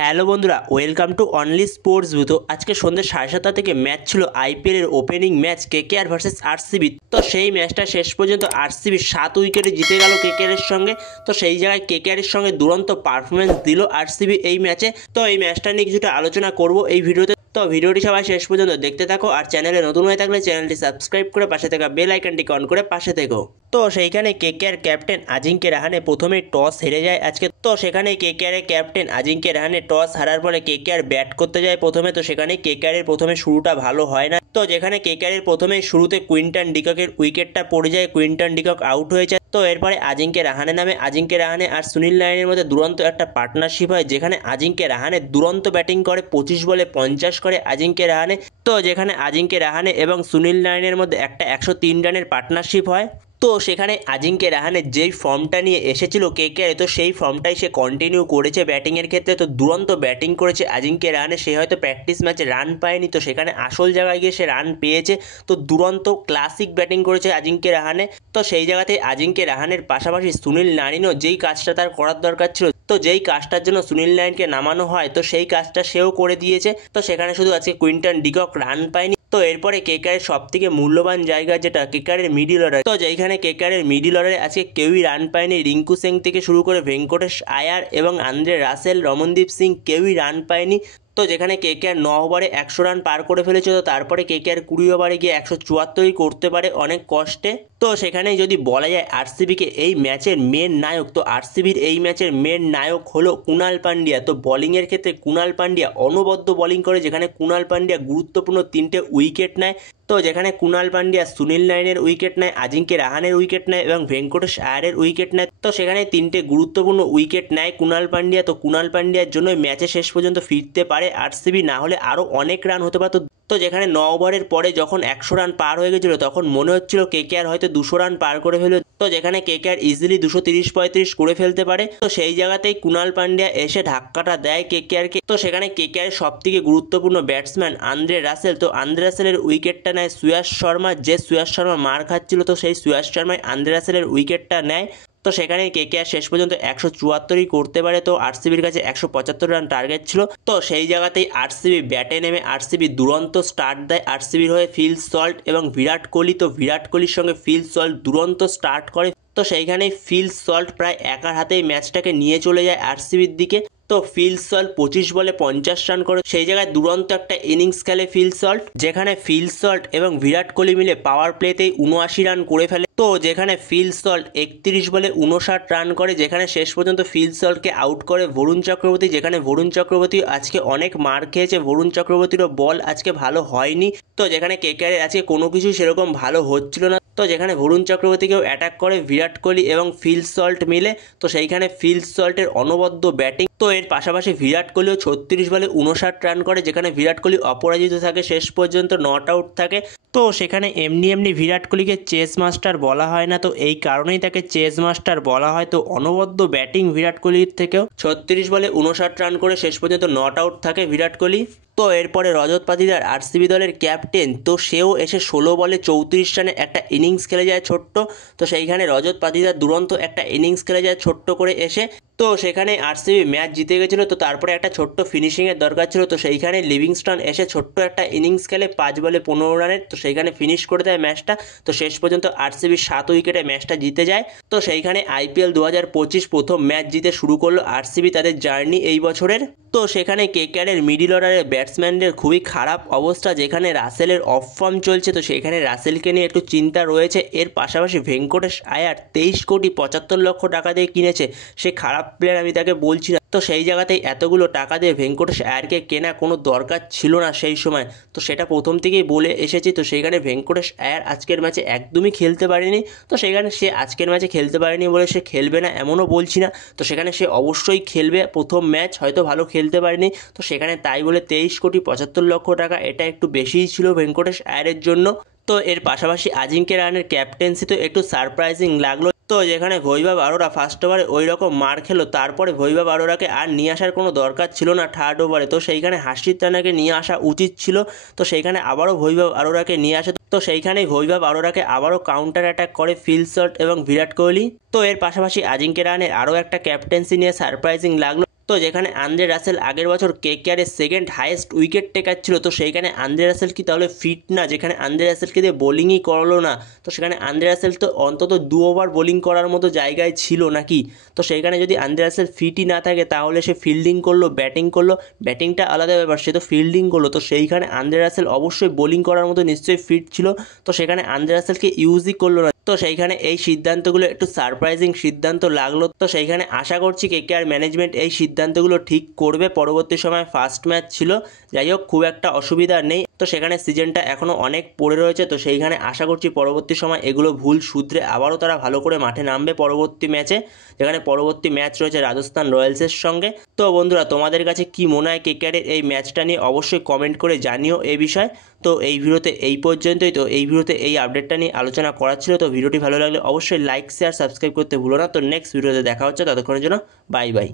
Hello বন্ধুরা, welcome to only sports view. তো আজকে সন্ধ্যে 7:30 থেকে ম্যাচ ছিল আইপিএলের opening match KKR versus RCB. তো সেই ম্যাচটা শেষ পর্যন্ত আরসিবি 7 উইকেটে জিতে গেল কেকেআরের সঙ্গে। তো সেই জায়গায় কেকেআরের সঙ্গে দুরন্ত পারফরমেন্স দিল আরসিবি এই ম্যাচে। তো এই ম্যাচটা নিয়ে কিছুটা আলোচনা করব এই ভিডিওতে। তো ভিডিওটি সবাই শেষ পর্যন্ত দেখতে থাকো, আর চ্যানেলে নতুন হয়ে থাকলে চ্যানেলটি সাবস্ক্রাইব করে পাশে থাকা বেল আইকনটিকে অন করে পাশে থেকো। তো সেইখানে কেকেআর ক্যাপ্টেন আজিঙ্ক্য রাহানে প্রথমেই টস হেরে যায় আজকে। তো সেখানে কেকেআরের ক্যাপ্টেন আজিঙ্ক্য রাহানে টস হারার পরে কেকেআর ব্যাট করতে যায় প্রথমে। তো সেখানে কেকেআরের প্রথমে শুরুটা ভালো হয় না। তো যেখানে কেকেআরের প্রথমে শুরুতে কুইন্টন ডিককের উইকেটটা পড়ে যায়, কুইন্টন ডিকক আউট হয়ে যায়। তো এরপরে আজিঙ্ক্য রাহানে নামে। আজিঙ্ক্য রাহানে আর সুনীল নারায়ণের মধ্যে দুরন্ত একটা পার্টনারশিপ হয়, যেখানে আজিঙ্ক্য রাহানে দুরন্ত ব্যাটিং করে, 25 বলে 50 করে আজিঙ্ক্য রাহানে। তো যেখানে আজিঙ্ক্য রাহানে এবং সুনীল নারায়ণের মধ্যে একটা 103 রানের পার্টনারশিপ হয়। তো সেখানে আজিঙ্ক্য রাহানে যেই ফর্মটা নিয়ে এসেছিল কেকেআর, তো সেই ফর্মটাই সে কন্টিনিউ করেছে ব্যাটিংয়ের ক্ষেত্রে। তো দুরন্ত ব্যাটিং করেছে আজিঙ্ক্য রাহানে। সে হয়তো প্র্যাকটিস ম্যাচে রান পায়নি, তো সেখানে আসল জায়গায় গিয়ে সে রান পেয়েছে। তো দুরন্ত ক্লাসিক ব্যাটিং করেছে আজিঙ্ক্য রাহানে। তো সেই জায়গাতে আজিঙ্ক্য রাহানের পাশাপাশি সুনীল নারিনও যেই কাজটা তার করার দরকার ছিল, তো যেই কাজটার জন্য সুনীল নারায়ণকে নামানো হয়, তো সেই কাজটা সেও করে দিয়েছে। তো সেখানে শুধু আজকে কুইন্টন ডিকক রান পায়নি। তো এরপরে কেকেআরের সব থেকে মূল্যবান জায়গা যেটা কেকেআরের মিডিল অর্ডার। তো যেখানে কেকেআরের মিডিল অর্ডারে আজকে কেউই রান পায়নি। রিঙ্কু সিং থেকে শুরু করে ভেঙ্কটেশ আয়ার এবং আন্দ্রে রাসেল, রমনদীপ সিং কেউই রান পায়নি। তো যেখানে কেকেআর 9 ওভারে 100 রান পার করে ফেলেছে। তো তারপরে কেকেআর 20 ওভারে গিয়ে 174ই করতে পারে অনেক কষ্টে। তো সেখানেই যদি বলা যায় আরসিবিকে এই ম্যাচের মেন নায়ক, তো আরসিবির এই ম্যাচের মেন নায়ক হলো কুণাল পান্ডিয়া। তো বোলিংয়ের ক্ষেত্রে কুণাল পান্ডিয়া অনবদ্য বোলিং করে, যেখানে কুণাল পান্ডিয়া গুরুত্বপূর্ণ 3টে উইকেট নেয়। তো যেখানে কুণাল পান্ডিয়া সুনীল নারায়ণের উইকেট নেয়, আজিঙ্ক্য রাহানের উইকেট নেয় এবং ভেঙ্কটেশ আয়ারের উইকেট নেয়। তো সেখানে 3টে গুরুত্বপূর্ণ উইকেট নেয় কুণাল পান্ডিয়া। তো কুণাল পান্ডিয়ার জন্য ম্যাচে শেষ পর্যন্ত ফিরতে পারে আরসিবি, না হলে আরও অনেক রান হতে পারত। তো যেখানে 9 ওভারের পরে যখন 100 রান পার হয়ে গেছিলো, তখন মনে হচ্ছিল কেকেআর হয়তো 200 রান পার করে ফেলবে। তো যেখানে কেকেআর ইজিলি 230-35 করে ফেলতে পারে। তো সেই জায়গাতেই কুণাল পান্ডিয়া এসে ধাক্কাটা দেয় কেকেআরকে। তো সেখানে কেকেআর সব থেকে গুরুত্বপূর্ণ ব্যাটসম্যান আন্দ্রে রাসেল, তো আন্দ্রে রাসেলের উইকেটটা নেয় সুয়াশ শর্মা। যে সুয়াশ শর্মা মার খাচ্ছিল, তো সেই সুয়াশ শর্মাই আন্দ্রে রাসেলের উইকেটটা নেয়। তো সেখানে কেকেআর শেষ পর্যন্ত 174ই করতে পারে। তো আরসিবির কাছে 175 রান টার্গেট ছিল। তো সেই জায়গাতেই আরসিবি ব্যাটে নেমে আরসিবি দুরন্ত স্টার্ট দেয়। আরসিবির হয়ে ফিল সল্ট এবং বিরাট কোহলি। তো বিরাট কোহলির সঙ্গে ফিল সল্ট দুরন্ত স্টার্ট করে। তো সেইখানেই ফিল সল্ট প্রায় একার হাতেই ম্যাচটাকে নিয়ে চলে যায় আরসিবির দিকে। তো ফিল সল্ট 25 বলে 50 রান করে। সেই জায়গায় দুরন্ত একটা ইনিংস খেলে ফিল সল্ট, যেখানে ফিল সল্ট এবং বিরাট কোহলি মিলে পাওয়ার প্লেতেই 79 রান করে ফেলে। তো যেখানে ফিল সল্ট 31 বলে 59 রান করে, যেখানে শেষ পর্যন্ত ফিল সল্টকে আউট করে বরুণ চক্রবর্তী। যেখানে বরুণ চক্রবর্তী আজকে অনেক মার খেয়েছে, বরুণ চক্রবর্তীরও বল আজকে ভালো হয়নি। তো যেখানে কেকেআরের আজকে কোনো কিছুই সেরকম ভালো হচ্ছিল না। তো যেখানে বরুণ চক্রবর্তীকেও অ্যাটাক করে বিরাট কোহলি এবং ফিল সল্ট মিলে। তো সেইখানে ফিল সল্টের অনবদ্য ব্যাটিং। তো এর পাশাপাশি বিরাট কোহলিও 36 বলে 59 রান করে, যেখানে বিরাট কোহলি অপরাজিত থাকে, শেষ পর্যন্ত নট আউট থাকে। তো সেখানে এমনি বিরাট কোহলিকে চেস মাস্টার বলা হয় না, তো এই কারণেই তাকে চেস মাস্টার বলা হয়। তো অনবদ্য ব্যাটিং বিরাট কোহলির থেকেও 36 বলে 59 রান করে শেষ পর্যন্ত নট আউট থাকে বিরাট কোহলি। তো এরপরে রজত পাতিদার আরসিবি দলের ক্যাপ্টেন, তো সেও এসে 16 বলে 34 রানে একটা ইনিংস খেলে যায় ছোট্ট। তো সেইখানে রজত পাতিদার দুরন্ত একটা ইনিংস খেলে যায় ছোট্ট করে এসে। তো সেখানে আরসিবি ম্যাচ জিতে গেছিলো। তো তারপরে একটা ছোট্ট ফিনিশিংয়ের দরকার ছিল। তো সেইখানে লিভিংস্টন এসে ছোট্ট একটা ইনিংস খেলে 5 বলে 15 রানের। তো সেইখানে ফিনিশ করে দেয় ম্যাচটা। তো শেষ পর্যন্ত আরসিবি 7 উইকেটে ম্যাচটা জিতে যায়। তো সেইখানে আইপিএল 2025 প্রথম ম্যাচ জিতে শুরু করলো আরসিবি তাদের জার্নি এই বছরের। তো সেখানে কেকেআরের মিডিল অর্ডারের ব্যাটসম্যানদের খুবই খারাপ অবস্থা, যেখানে রাসেলের অফ ফর্ম চলছে। তো সেখানে রাসেলকে নিয়ে একটু চিন্তা রয়েছে। এর পাশাপাশি ভেঙ্কটেশ আয়ার 23,75,00,000 টাকা দিয়ে কিনেছে। সে খারাপ প্লেয়ার আমি তাকে বলছি না। তো সেই জায়গাতেই এতগুলো টাকা দিয়ে ভেঙ্কটেশ আয়ারকে কেনা কোনো দরকার ছিল না সেই সময়। তো সেটা প্রথম থেকেই বলে এসেছি। তো সেইখানে ভেঙ্কটেশ আয়ার আজকের ম্যাচে একদমই খেলতে পারেনি। তো সেখানে সে আজকের ম্যাচে খেলতে পারেনি বলে সে খেলবে না এমনও বলছি না। তো সেখানে সে অবশ্যই খেলবে। প্রথম ম্যাচ হয়তো ভালো খেলতে পারেনি, তো সেখানে তাই বলে 23,75,00,000 টাকা, এটা একটু বেশিই ছিল ভেঙ্কটেশ আয়ারের জন্য। তো এর পাশাপাশি আজিঙ্ক্য রাহানের ক্যাপ্টেন্সি তো একটু সারপ্রাইজিং লাগলো। তো যেখানে বৈভব আরোরা ফার্স্ট ওভারে ওই রকম মার খেলো, তারপরে বৈভব আরোরাকে আর নিয়ে আসার কোনো দরকার ছিল না থার্ড ওভারে। তো সেইখানে হার্ষিত রানাকে নিয়ে আসা উচিত ছিল। তো সেইখানে আবারও বৈভব আরোরাকে নিয়ে আসে। তো সেইখানেই বৈভব আরোরাকে আবারও কাউন্টার অ্যাটাক করে ফিল সল্ট এবং বিরাট কোহলি। তো এর পাশাপাশি আজিঙ্ক্য রাহানের আরও একটা ক্যাপ্টেন্সি নিয়ে সারপ্রাইজিং লাগলো। তো যেখানে আন্দ্রে রাসেল আগের বছর কেকেআরের সেকেন্ড হাইয়েস্ট উইকেট টেকার ছিল, তো সেইখানে আন্দ্রে রাসেল কি তাহলে ফিট না? যেখানে আন্দ্রে রাসেলকে দিয়ে বোলিংই করালো না, তো সেখানে আন্দ্রে রাসেল তো অন্তত 2 ওভার বোলিং করার মতো জায়গায় ছিল নাকি? তো সেইখানে যদি আন্দ্রে রাসেল ফিটই না থাকে তাহলে সে ফিল্ডিং করলো, ব্যাটিং করলো, ব্যাটিংটা আলাদা ব্যাপার, সে তো ফিল্ডিং করলো, তো সেইখানে আন্দ্রে রাসেল অবশ্যই বোলিং করার মতো নিশ্চয়ই ফিট ছিল, তো সেখানে আন্দ্রে রাসেলকে ইউজই করলো না। তো সেইখানে এই সিদ্ধান্তগুলো একটু সারপ্রাইজিং সিদ্ধান্ত লাগলো। তো সেইখানে আশা করছি কেকেআর ম্যানেজমেন্ট এই সিদ্ধান্তগুলো ঠিক করবে। পরবর্তী সময় ফার্স্ট ম্যাচ ছিল, যাই হোক খুব একটা অসুবিধা নেই। তো সেখানে সিজনটা এখনও অনেক পড়ে রয়েছে, তো সেইখানে আশা করছি পরবর্তী সময় এগুলো ভুল শুধরে আবারও তারা ভালো করে মাঠে নামবে পরবর্তী ম্যাচে, যেখানে পরবর্তী ম্যাচ রয়েছে রাজস্থান রয়্যালসের সঙ্গে। তো বন্ধুরা, তোমাদের কাছে কি মনে হয় কেকেআরের এই ম্যাচটা নিয়ে অবশ্যই কমেন্ট করে জানিও এই বিষয়ে। তো এই ভিডিওতে এই পর্যন্তই। তো এই ভিডিওতে এই আপডেটটা নিয়ে আলোচনা করার ছিল। তো ভিডিওটি ভালো লাগলে অবশ্যই লাইক, শেয়ার, সাবস্ক্রাইব করতে ভুলো না। তো নেক্সট ভিডিওতে দেখা হচ্ছে, ততক্ষণের জন্য বাই বাই।